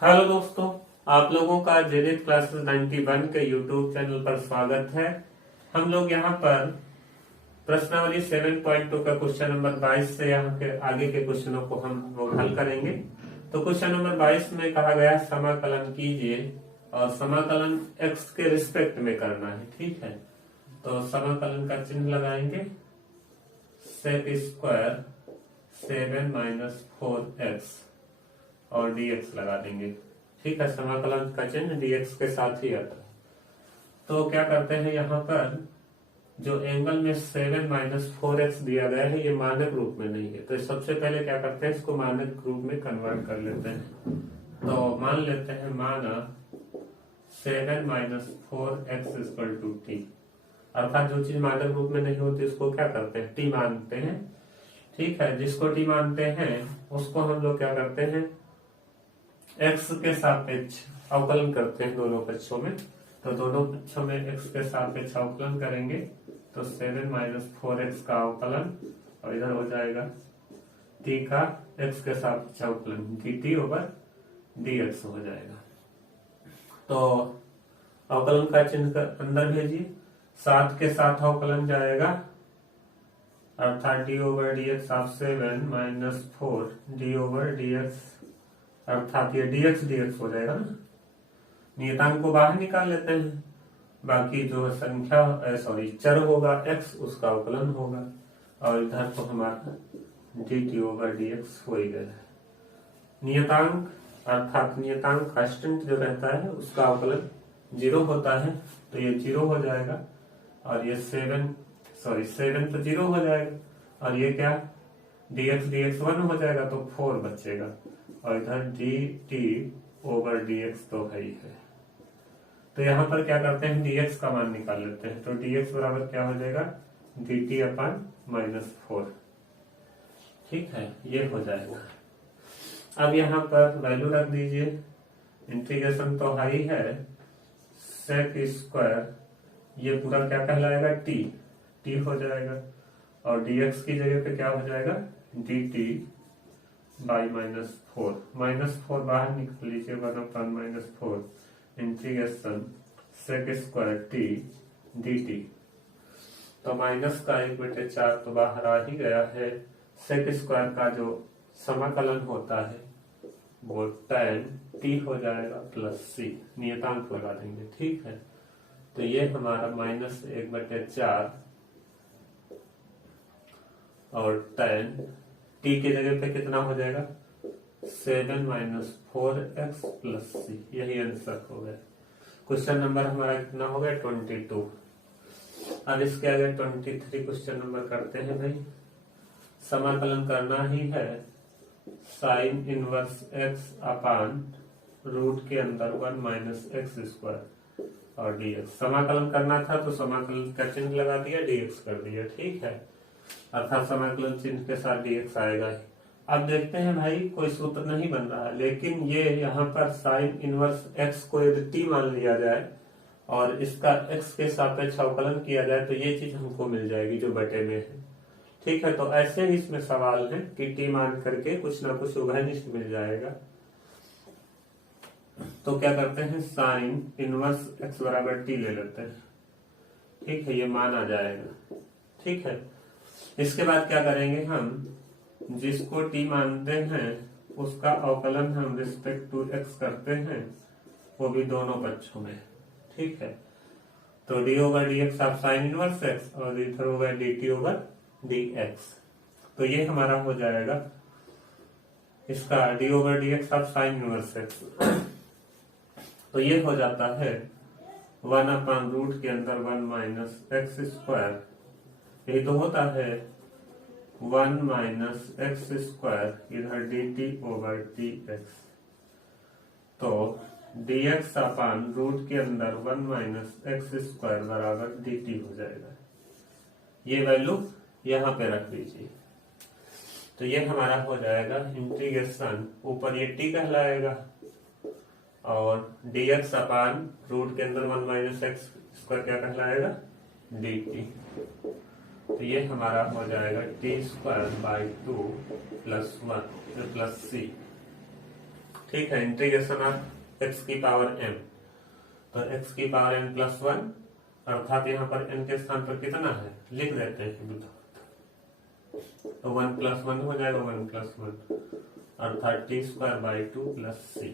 Hello दोस्तों, आप लोगों का जेडिट क्लासेस 91 के यूट्यूब चैनल पर स्वागत है। हम लोग यहाँ पर प्रश्नावली 7.2 का क्वेश्चन नंबर 22 से यहाँ के आगे के क्वेश्चनों को हम लोग हल करेंगे। तो क्वेश्चन नंबर 22 में कहा गया समाकलन कीजिए और समाकलन x के रिस्पेक्ट में करना है। ठीक है, तो समाकलन का चिन्ह लगाएंगे, सेक स्क्वायर 7 माइनस 4x और dx लगा देंगे। ठीक है, समाकलन का चिन्ह dx के साथ ही आता है। तो क्या करते हैं, यहाँ पर जो एंगल में 7 माइनस 4x दिया गया है ये मानक रूप में नहीं है, तो सबसे पहले क्या करते हैं, इसको मानक रूप में कन्वर्ट कर लेते हैं। तो मान लेते हैं, माना 7 minus 4x equal to T, अर्थात जो चीज मानक रूप में नहीं होती उसको क्या करते हैं, टी मानते हैं। ठीक है, जिसको टी मानते हैं उसको हम लोग क्या करते हैं, x के सापेक्ष अवकलन करते हैं दोनों पक्षों में। तो दोनों पक्षों में x के सापेक्ष अवकलन करेंगे तो 7 माइनस 4x का अवकलन और इधर हो जाएगा t का x के सापेक्ष अवकलन dt ओवर dx हो जाएगा। तो अवकलन का चिन्ह अंदर भेजिए, साथ के साथ अवकलन जाएगा अर्थात d over dx of 7 minus 4 d over dx, अर्थात ये dx dx हो जाएगा ना। नियतांक को बाहर निकाल लेते हैं, बाकी जो संख्या चर होगा x उसका अवकलन होगा और इधर तो हमारा dt ओवर dx हो ही गया है। नियतांक अर्थात नियतांक कांस्टेंट जो रहता है उसका अवकलन 0 होता है, तो ये 0 हो जाएगा और ये 7 तो 0 हो जाएगा और ये क्या dx dx 1 हो जाएगा तो 4 बचेगा और इधर dt ओवर dx तो है ही है। तो यहाँ पर क्या करते हैं, dx का मान निकाल लेते हैं। तो dx बराबर क्या हो जाएगा, dt अपन माइनस 4। ठीक है, ये हो जाएगा। अब यहाँ पर वैल्यू रख दीजिए, इंटीग्रेशन तो हाई है, सेक स्क्वायर ये पूरा क्या कहलाएगा, t हो जाएगा और dx की जगह पे क्या हो जाएगा, dt बाई -4 बाहर निकाल लीजिए, 1 - -4 integration sec square T dt। तो माइनस का 1/4 तो बाहर आ ही गया है। सेक स्क्वायर का जो समाकलन होता है वो tan t हो जाएगा प्लस c, नियतांक लगा देंगे। ठीक है, तो ये हमारा -1/4 और tan t के जगह पे कितना हो जाएगा, 7 माइनस 4x प्लस c, यही आंसर हो गया। क्वेश्चन नंबर हमारा कितना हो गया, 22। अब इसके आगे 23 क्वेश्चन नंबर करते हैं भाई। समाकलन करना ही है sine inverse x upon root के अंदर 1 माइनस एक्स स्क्वायर और dx। समाकलन करना था तो समाकलन का चिन्ह लगा दिया, dx कर दिया। ठीक है, अर्थात समाकलन चिन्ह के साथ dx आएगा ही। अब देखते हैं भाई, कोई सूत्र नहीं बन रहा है, लेकिन ये यहाँ पर साइन इनवर्स x को यदि t मान लिया जाए और इसका x के सापेक्ष अवकलन किया जाए तो ये चीज हमको मिल जाएगी जो बटे में है। ठीक है, तो ऐसे ही इसमें सवाल है कि t मान करके कुछ ना कुछ उभयनिष्ठ मिल जाएगा। तो क्या करते हैं, साइन इनवर्स x बराबर t ले लेते हैं। ठीक है, ये मान आ जाएगा। ठीक है, इसके बाद क्या करेंगे, हम जिसको t मानते हैं उसका अवकलन हम रिस्पेक्ट टू x करते हैं, वो भी दोनों पक्षों में। ठीक है, तो d over dx of sine inverse x और इधर होगा dt ओवर dx। तो ये हमारा हो जाएगा इसका d over dx of sine inverse x। तो ये हो जाता है 1 अपान रूट के अंदर 1 माइनस एक्स स्क्वायर, यही तो होता है 1 माइनस एक्स स्क्वायर इधर dt ओवर dx। तो dx अपान रूट के अंदर 1 माइनस एक्स स्क्वायर बराबर dt हो जाएगा। ये वैल्यू यहाँ पे रख दीजिए। तो ये हमारा हो जाएगा इंटीग्रेशन, ऊपर ये t कहलाएगा और dx अपान रूट के अंदर 1 माइनस एक्स स्क्वायर क्या कहलाएगा, dt। तो ये हमारा हो जाएगा t² by 2 plus 1 plus c। ठीक है, इंटीग्रेशन ऑफ एक्स की पावर m, तो एक्स की पावर n प्लस 1, अर्थात यहाँ पर n के स्थान पर कितना है लिख देते हैं, तो 1 प्लस 1 हो जाएगा, 1 प्लस 1 अर्थात टी स्क्वायर बाई 2 प्लस सी।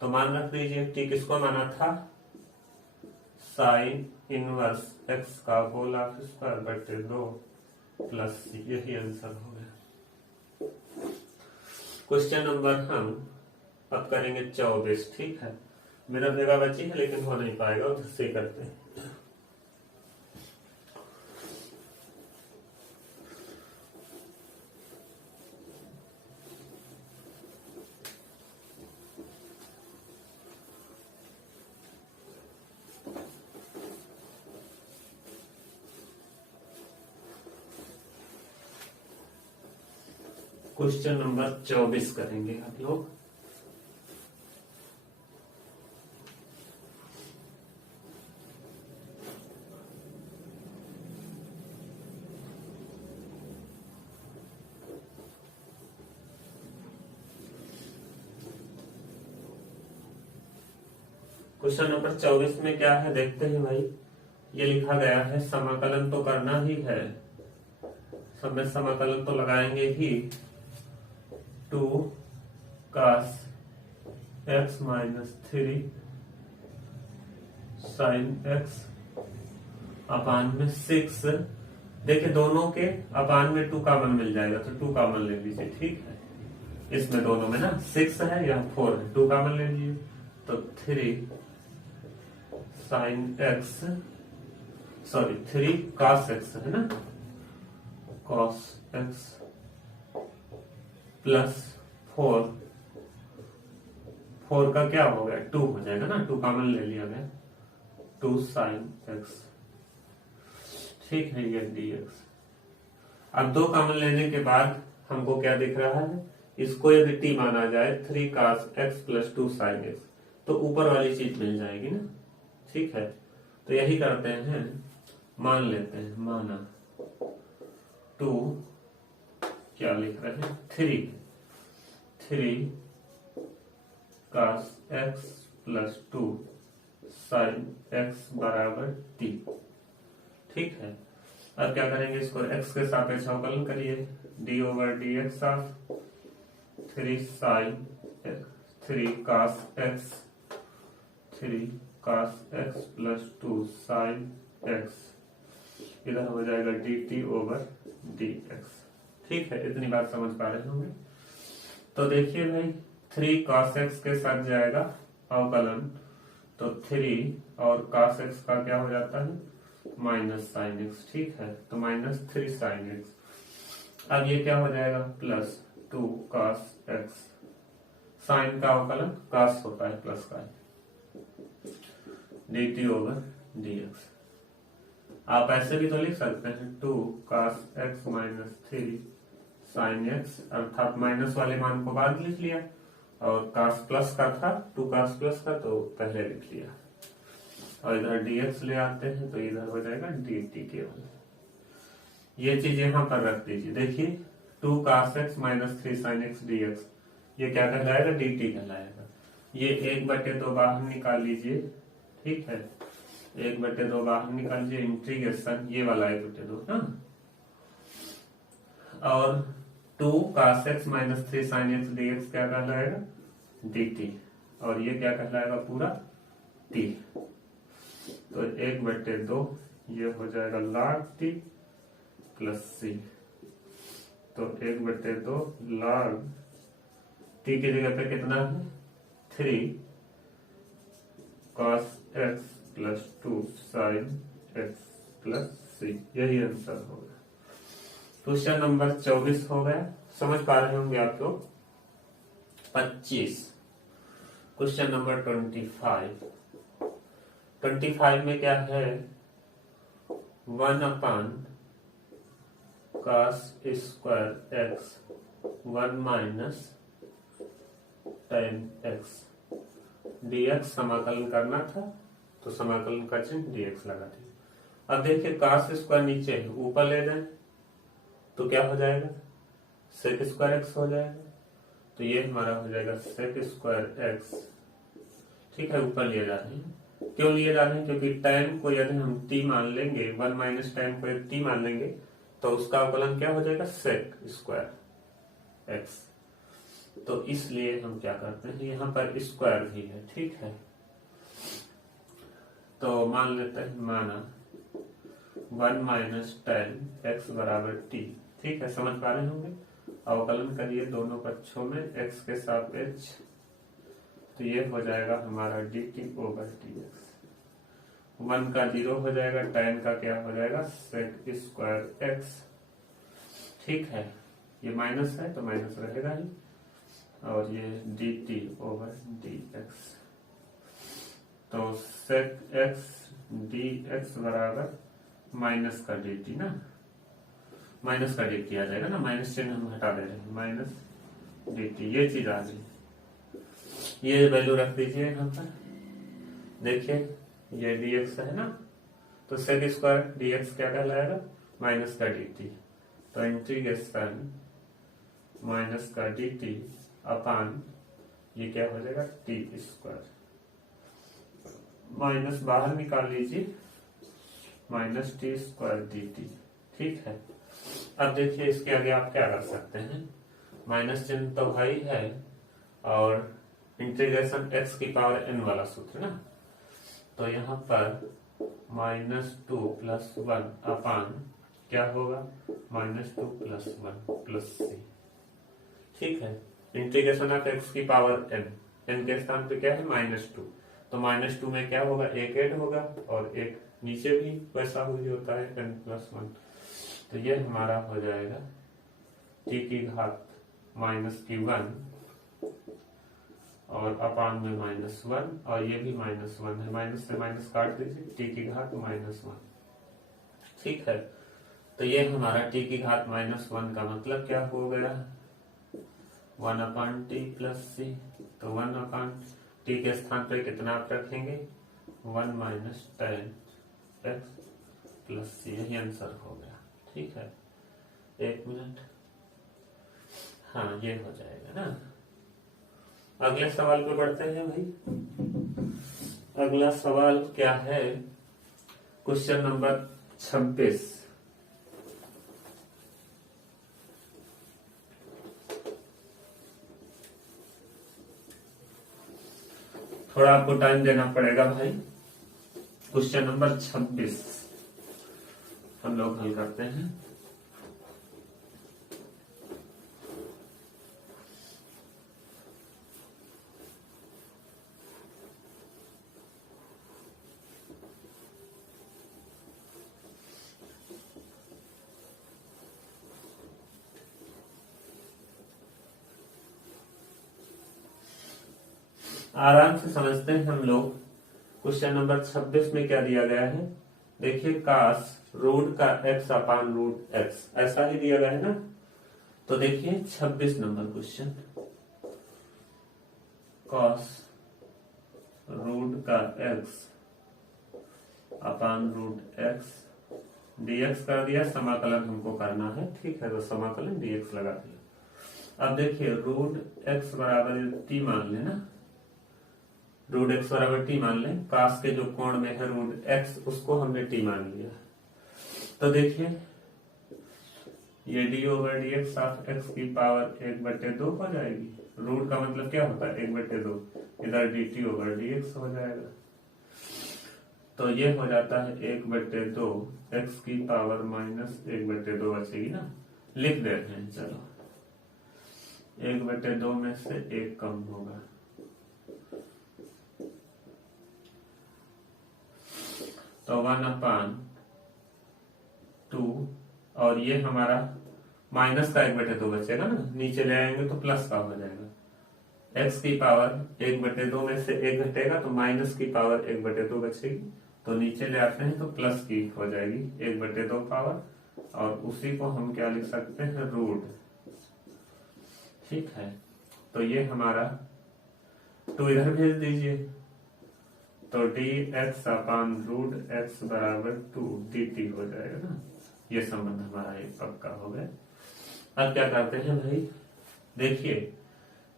तो मान रख दीजिए टी किसको माना था, साइन इनवर्स एक्स का होल ऑफ स्क्वायर बटे 2 प्लस सी, यही आंसर हो गया। क्वेश्चन नंबर हम अब करेंगे 24। ठीक है, मेरा जगह बची है लेकिन हो नहीं पाएगा, उधर से करते हैं। क्वेश्चन नंबर 24 करेंगे आप लोग। क्वेश्चन नंबर 24 में क्या है देखते हैं भाई। ये लिखा गया है समाकलन तो करना ही है, सब में समाकलन तो लगाएंगे ही, 2 cos x minus 3 sin x अपान में 6। देखिए दोनों के अपान में 2 कॉमन मिल जाएगा, तो 2 कॉमन ले लीजिए। ठीक है, इसमें दोनों में ना 6 है या 4 है, 2 कॉमन ले लीजिए, तो 3 sin x, sorry 3 cos x है ना, cos x प्लस 4 का क्या हो गया 2 हो जाएगा ना, 2 कॉमन ले लिया गया, 2 sin x। ठीक है, ये dx। अब 2 कॉमन लेने के बाद हमको क्या दिख रहा है, इसको यदि t माना जाए 3 cos x plus 2 sin x, तो ऊपर वाली चीज मिल जाएगी ना। ठीक है, तो यही करते हैं, मान लेते हैं, माना 2 क्या लिख रहे हैं 3 cos x plus 2 sin x बराबर t। ठीक है, अब क्या करेंगे, इसको x के सापेक्ष अवकलन करिए, d over D x of 3 sin 3 cos x 3 cos x plus 2 sin x, इधर हो जाएगा dt ओवर dx। ठीक है, इतनी बात समझ पा रहे होंगे। तो देखिए भाई 3 cos x के साथ जाएगा अवकलन, तो 3 और cos x का क्या हो जाता है माइनस sin x। ठीक है, तो माइनस 3 sin x। अब ये क्या हो जाएगा प्लस 2 cos x, साइन का अवकलन cos होता है प्लस का, dt ओवर dx। आप ऐसे भी तो लिख सकते हैं 2 cos x minus 3 sin x, अर्थात माइनस वाले मान को बाद लिख लिया, और cos प्लस का था 2 cos प्लस का तो पहले लिख लिया, और इधर dx ले आते हैं तो इधर हो जाएगा dt केवल। ये चीज यहाँ पर रख दीजिए। देखिए 2 cos x minus 3 sin x dx, ये क्या कहलाएगा dt कहलाएगा। ये 1/2 बाहर निकाल लीजिए। ठीक है, 1/2 बाहर निकाल लीजिए, इंटीग्रेशन ये वाला 1/2 ना, और 2 cos x minus 3 sin x dx क्या कहलाएगा dt, और ये क्या कहलाएगा पूरा t। तो 1/2 ये हो जाएगा log t प्लस c, तो 1/2 log t की जगह पे कितना है 3 cos x plus 2 sin x plus c, यही आंसर होगा। क्वेश्चन नंबर 24 हो गया, समझ पा रहे होंगे आप लोग। 25 क्वेश्चन नंबर 25 में क्या है 1 cos square x 1 minus tan x dx समाकलन करना था, तो समाकलन का चिन्ह dx लगा दिया। अब देखिए cos स्क्वायर नीचे है, ऊपर ले जाए तो क्या हो जाएगा sec स्क्वायर x हो जाएगा, तो ये हमारा हो जाएगा सेक स्क्वायर एक्स। ठीक है, ऊपर लिए जा रहे हैं। क्यों लिए जा रहे हैं? क्योंकि टाइम को यदि हम टी मान लेंगे, 1 माइनस टाइम को टी मान लेंगे, तो उसका अवकलन क्या हो जाएगा? Sec square x. तो इसलिए हम क्या करते हैं, यहाँ पर स्क्वायर भी है। ठीक है, तो मान लेते हैं, माना 1 माइनस टेन एक्स बराबर टी। ठीक है, समझ पा रहे होंगे। अवकलन करिए दोनों पक्षों में एक्स के सापेक्ष, तो ये हो जाएगा हमारा D T over T x. 1 का 0 हो जाएगा, टेन का क्या हो जाएगा? Sec square x. ठीक है, ये माइनस है तो माइनस रहेगा ही, और ये D T over D x. तो सेक एक्स डी एक्स बराबर माइनस का डी टी ना, माइनस का डी टी आ जाएगा ना, माइनस चिन्ह हम हटा दे रहे हैं, माइनस डी टी, ये चीज आ गई। ये वैल्यू रख दीजिए यहाँ पर। देखिए ये dx है ना, तो सेक स्क्वायर dx क्या कहलाएगा? माइनस का dt। तो इंटीग्रेशन माइनस का dt अपान ये क्या हो जाएगा? T square. माइनस बाहर निकाल लीजिए, माइनस टी स्क्वायर dt। ठीक है, अब देखिए इसके आगे आप क्या कर सकते हैं, माइनस चिन्ह तो भाई है, और इंटीग्रेशन x की पावर n वाला सूत्र ना, तो यहाँ पर -2 प्लस 1 अपान क्या होगा? -2 प्लस 1 प्लस c। ठीक है, इंटीग्रेशन ऑफ x की पावर n के स्थान पे क्या है? -2। तो -2 में क्या होगा? एक ऐड होगा, और एक नीचे भी वैसा ही होता है, n प्लस 1। तो ये हमारा हो जाएगा t की घात -1 और अपान में -1, और ये भी -1 है, माइनस से माइनस काट दीजिए, टी की घात -1। ठीक है, तो ये हमारा टी की घात -1 का मतलब क्या हो गया? 1 अपान टी प्लस सी। तो 1 अपान टी के स्थान पे कितना आप रखेंगे? 1 माइनस टेन एक्स प्लस सी, यही आंसर हो गया। ठीक है, 1 मिनट। हाँ, ये हो जाएगा ना। अगले सवाल पे बढ़ते हैं भाई। अगला सवाल क्या है? Question number 26। थोड़ा आपको टाइम देना पड़ेगा भाई। क्वेश्चन नंबर 26 हम लोग हल करते हैं। आराम से समझते हैं हम लोग। क्वेश्चन नंबर 26 में क्या दिया गया है? देखिए, काश रूट का x अपान रूट x, ऐसा ही दिया गया है ना। तो देखिए 26 नंबर क्वेश्चन, कॉस रूट का x upon root x dx कर दिया, समाकलन हमको करना है। ठीक है, तो समाकलन dx लगा दिया। अब देखिए रूट x बराबर t मान लेना, रूट एक्स बराबर टी मान लें। काश के जो कोण में है रूट एक्स, उसको हमने टी मान लिया। तो देखिए ये D over D x of x की पावर 1/2 हो जाएगी। रूट का मतलब क्या होता है? 1/2। इधर D T over D x हो जाएगा। तो ये हो जाता है 1/2 एक्स की पावर -1/2 बचेगी ना। लिख देते हैं, चलो 1/2 में से 1 कम होगा, तो 1/2, और ये हमारा माइनस का 1/2 बचेगा ना, नीचे ले आएंगे तो प्लस का हो जाएगा। x की पावर 1/2 में से 1 घटेगा, तो माइनस की पावर 1/2 बचेगी, तो नीचे ले आते हैं तो प्लस की हो जाएगी 1/2 पावर, और उसी को हम क्या लिख सकते हैं? रूट। ठीक है, तो ये हमारा 2 इधर भेज दीजिए, तो dx अपान रूट x बराबर 2 dt हो जाएगा ना। ये संबंध हमारा एक पक्का हो गया। अब क्या करते हैं भाई? देखिए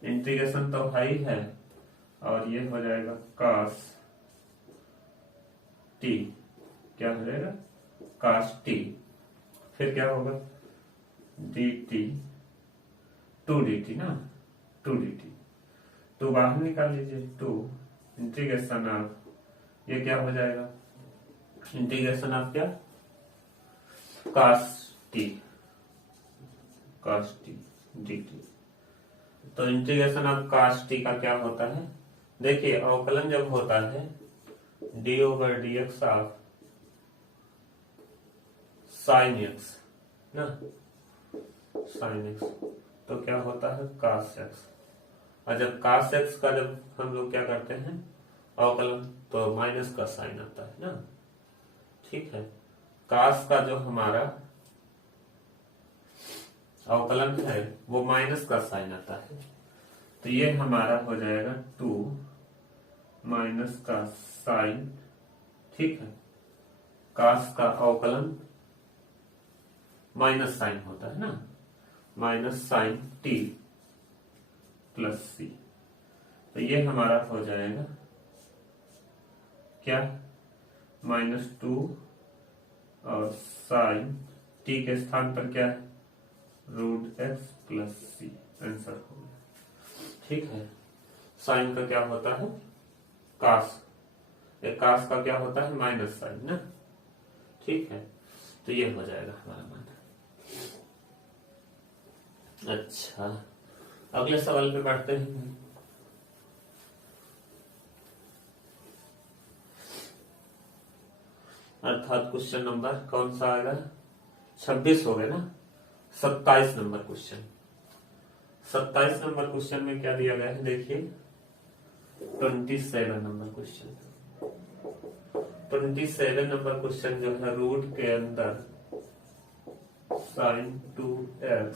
इंटीग्रेशन तो हाई है, और ये हो जाएगा cos t, क्या हो जाएगा cos t, फिर क्या होगा dt, 2dt ना, 2dt, तो बाहर निकाल लीजिए 2 इंटीग्रेशन ऑफ, ये क्या हो जाएगा इंटीग्रेशन ऑफ क्या cos t dt। तो इंटीग्रेशन ऑफ cos t का क्या होता है, देखिए अवकलन जब होता है d over D x of sine x ना, साइन एक्स, तो क्या होता है cos x, और जब cos x का जब हम लोग क्या करते हैं अवकलन, तो माइनस का साइन आता है ना, ठीक है। cos का जो हमारा अवकलन है वो माइनस का साइन आता है, तो ये हमारा हो जाएगा 2 माइनस का साइन, ठीक है। cos का अवकलन माइनस साइन होता है ना, माइनस साइन t प्लस सी, तो ये हमारा हो जाएगा क्या -2 और साइन t के स्थान पर क्या है √x प्लस सी, आंसर हो गया, ठीक है। साइन का क्या होता है cos, ये cos का क्या होता है माइनस साइन ना, ठीक है, तो ये हो जाएगा हमारा मान। अच्छा, अगले सवाल पे बढ़ते हैं। अर्थात क्वेश्चन नंबर कौन सा आएगा 26 हो गए ना, 27 नंबर क्वेश्चन। 27 नंबर क्वेश्चन में क्या दिया गया है देखिए, 27 नंबर क्वेश्चन, 27 नंबर क्वेश्चन जो है रूट के अंदर sin 2x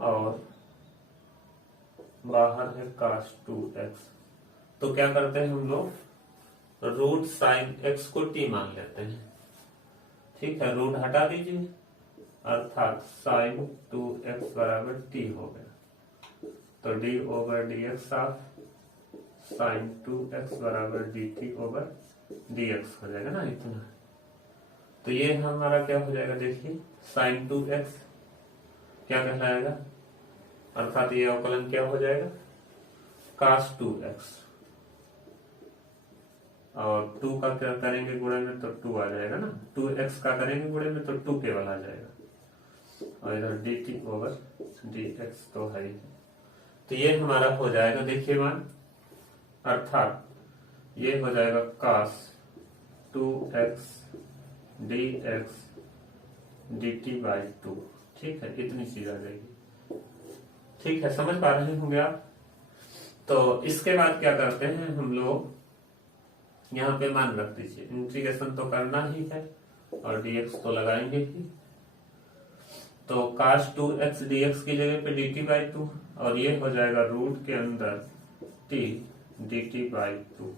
और बाहर है cos 2x, तो क्या करते हैं हम लोग रूट साइन x को t मान लेते हैं, ठीक है, रूट हटा दीजिए, अर्थात sin 2x बराबर t हो गया, तो d over D x of sin 2x बराबर dt ओवर dx हो जाएगा ना इतना। तो ये हमारा क्या हो जाएगा देखिए, sin 2x क्या कहलाएगा, अर्थात ये अवकलन क्या हो जाएगा cos 2x, और 2 का क्या करेंगे गुणे में तो 2 आ जाएगा ना, 2x का करेंगे गुणे में तो 2 केवल आ जाएगा, और इधर dt ओवर dx तो है ही। तो ये हमारा हो जाएगा देखिए मान, अर्थात ये हो जाएगा cos 2x dx dt by 2, ठीक है, इतनी चीज आ जाएगी, ठीक है, समझ पा रहे होंगे आप। तो इसके बाद क्या करते हैं हम लोग, यहाँ पे मान रख दीजिए, इंटीग्रेशन तो करना ही है और dx तो लगाएंगे ही, तो cos 2x dx की जगह पे dt बाई 2, और ये हो जाएगा रूट के अंदर t dt बाई 2,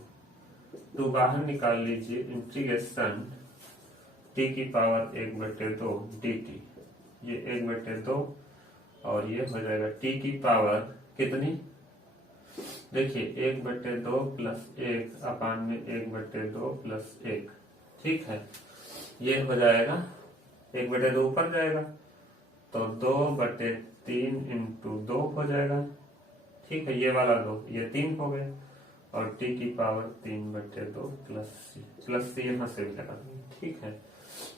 2 बाहर निकाल लीजिए, इंटीग्रेशन t की पावर 1/2 dt, ये 1/2, और ये हो जाएगा t की पावर कितनी, देखिए 1/2 प्लस 1 अपान में 1/2 प्लस 1, ठीक है, ये हो जाएगा 1/2 ऊपर जाएगा तो 2/3 इंटू 2 हो जाएगा, ठीक है, ये वाला 2 ये 3 हो गए, और t की पावर 3/2 प्लस सी यहाँ से भी लगा देंगे, ठीक है।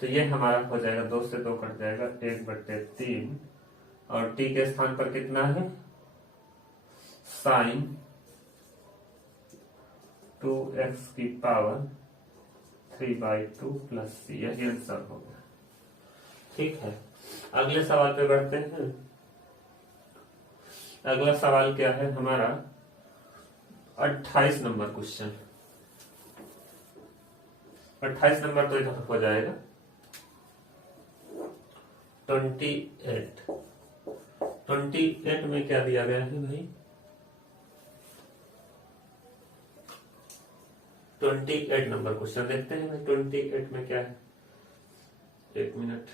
तो ये हमारा हो जाएगा 2 से 2 कट जाएगा 1/3, और t के स्थान पर कितना है साइन 2x की पावर 3/2 प्लस सी, यही आंसर होगा, ठीक है। अगले सवाल पे बढ़ते हैं। अगला सवाल क्या है हमारा 28 नंबर क्वेश्चन, 28 नंबर तो इधर हो जाएगा 28 में क्या दिया गया है भाई, 28 नंबर क्वेश्चन देखते हैं भाई, 28 में क्या है, एक मिनट,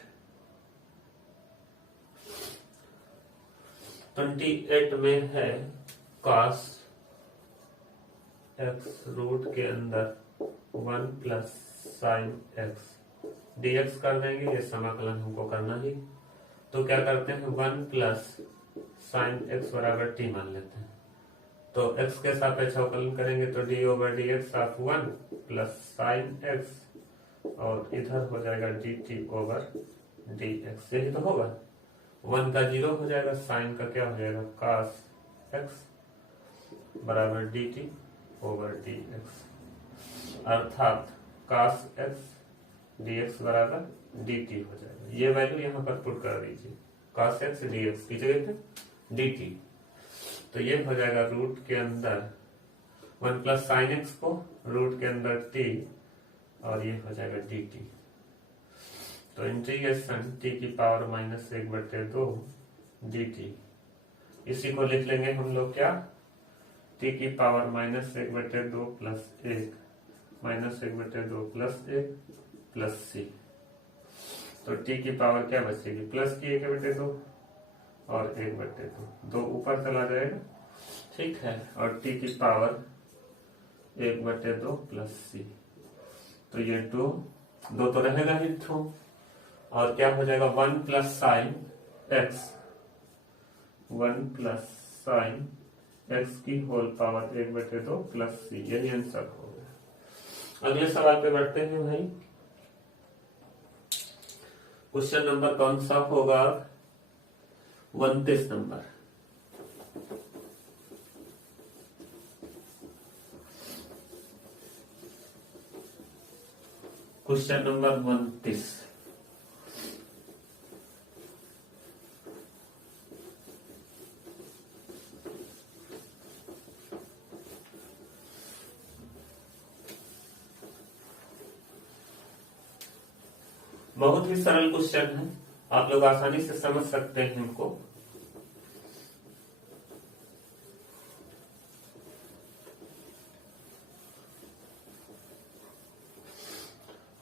28 में है cos x रूट के अंदर 1 प्लस साइन एक्स dx कर देंगे। ये समाकलन हमको करना ही, तो क्या करते हैं 1 प्लस साइन एक्स बराबर टी मान लेते हैं। तो x के सापेक्ष अवकलन करेंगे तो D over D x of 1 plus sine x और इधर हो जाएगा D T over D x. यही तो होगा, 1 का 0 हो जाएगा, साइन का क्या हो जाएगा cos x बराबर D T over D x, अर्थात cos x dx बराबर dt हो जाएगा। ये वैल्यू यहाँ पर पुट कर दीजिए, cos x dx की जगह पे dt, तो ये हो जाएगा रूट के अंदर 1 प्लस साइन एक्स को रूट के अंदर t और ये हो जाएगा dt। तो इंटीग्रेशन t की पावर -1/2 dt, इसी को लिख लेंगे हम लोग क्या, t की पावर -1/2 प्लस 1 -1/2 प्लस 1 प्लस सी। तो t की पावर क्या बचेगी, प्लस की 1/2 और 1/2, 2 ऊपर चला जाएगा, ठीक है, और t की पावर 1/2 प्लस सी। तो ये 2 तो रहेगा ही थ्रू, और क्या हो जाएगा 1 plus sine x, 1 plus sine x की होल पावर 1/2 प्लस सी। यही आंसर हो गया। अगले सवाल पे बढ़ते हैं भाई। क्वेश्चन नंबर कौन सा होगा, 29 नंबर। Question number 29। बहुत ही सरल क्वेश्चन है, आप लोग आसानी से समझ सकते हैं इनको।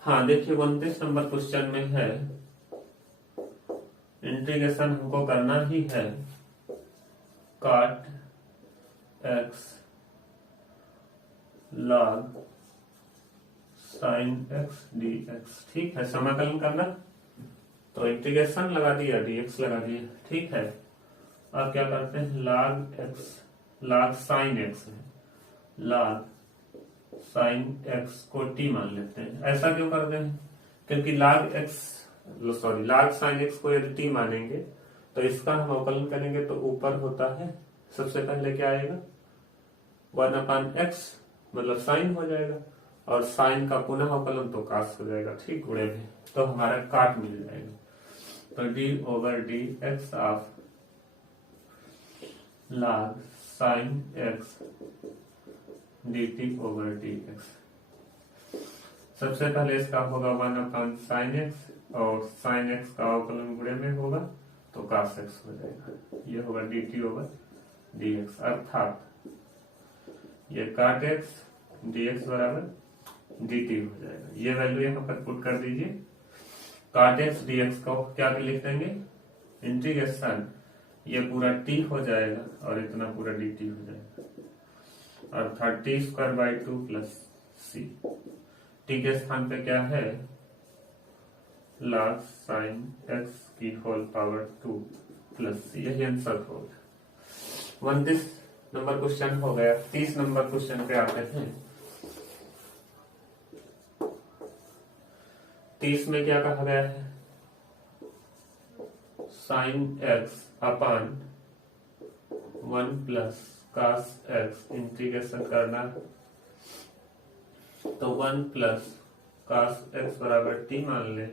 हाँ देखिए 29 नंबर क्वेश्चन में है, इंटीग्रेशन हमको करना ही है काट x log sine x D x, ठीक है, समाकलन करना, तो इंटीग्रेशन लगा दिया, dx लगा दिया, ठीक है। अब क्या करते हैं log x, log sine x है, log साइन एक्स को t मान लेते हैं। ऐसा क्यों करते हैं, क्योंकि log साइन एक्स को यदि t मानेंगे तो इसका हम अवकलन करेंगे तो ऊपर होता है, सबसे पहले क्या आएगा 1/x मतलब साइन हो जाएगा, और साइन का पुनः अवकलन तो कास हो जाएगा, ठीक, गुणे में, तो हमारा काट मिल जाएगा। तो D over D x of log sine x D T over D x. सबसे पहले इसका होगा 1/sin x और साइन एक्स का अवकलन गुणे में होगा तो cos x हो जाएगा, ये होगा D T over D x, अर्थात ये काट x dx बराबर dt हो जाएगा। ये वैल्यू यहाँ पर पुट कर दीजिए, काट एक्स dx को क्या लिख देंगे, इंटीग्रेशन ये पूरा t हो जाएगा और इतना पूरा dt हो जाएगा, अर्थात t² 2 प्लस c। t के स्थान पे क्या है log साइन x की होल पावर 2 प्लस c, यही आंसर होगा। 29 नंबर क्वेश्चन हो गया। 30 नंबर क्वेश्चन पे आते हैं। 30 में क्या कहा गया है, साइन एक्स अपान 1 प्लस cos x इंटीग्रेशन करना, तो 1 प्लस cos x बराबर t मान ले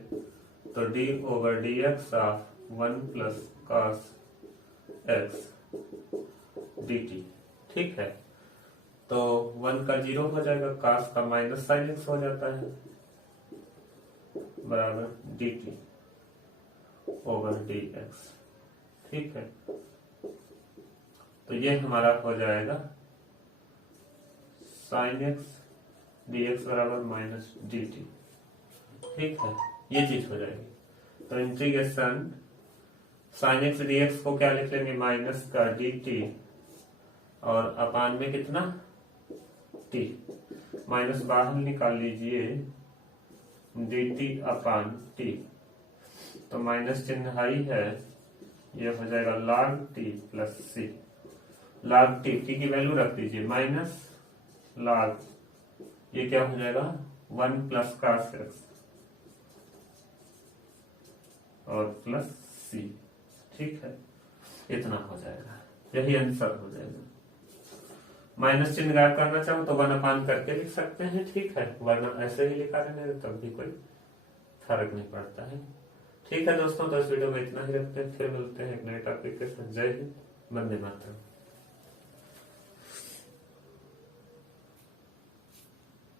तो d over D x of 1 plus cos x dt, ठीक है। तो 1 का 0 हो जाएगा, cos का माइनस साइन x हो जाता है बराबर dt ओवर डी एक्स, ठीक है। तो ये हमारा हो जाएगा साइन एक्स डी एक्स बराबर माइनस डी टी, ठीक है, ये चीज हो जाएगी। तो integration sine x D x को क्या लिख लेंगे, माइनस का डी टी, और अपान में कितना टी, माइनस बाहर निकाल लीजिए, डी टी अपान टी, तो माइनस चिन्ह आई है, ये हो जाएगा log टी प्लस सी। log टी की वैल्यू रख दीजिए, माइनस log, ये क्या हो जाएगा 1 प्लस cos x और प्लस सी। ठीक है, इतना हो जाएगा, यही आंसर हो जाएगा। माइनस चिन्ह गायब करना चाहो तो 1 करके लिख सकते हैं, ठीक है, वरना ऐसे ही लिखा रहने तब भी कोई फर्क नहीं पड़ता है। ठीक है दोस्तों, तो इस वीडियो में इतना ही रखते हैं, फिर मिलते हैं एक नए टॉपिक के साथ। जय हिंद, वंदे मातरम।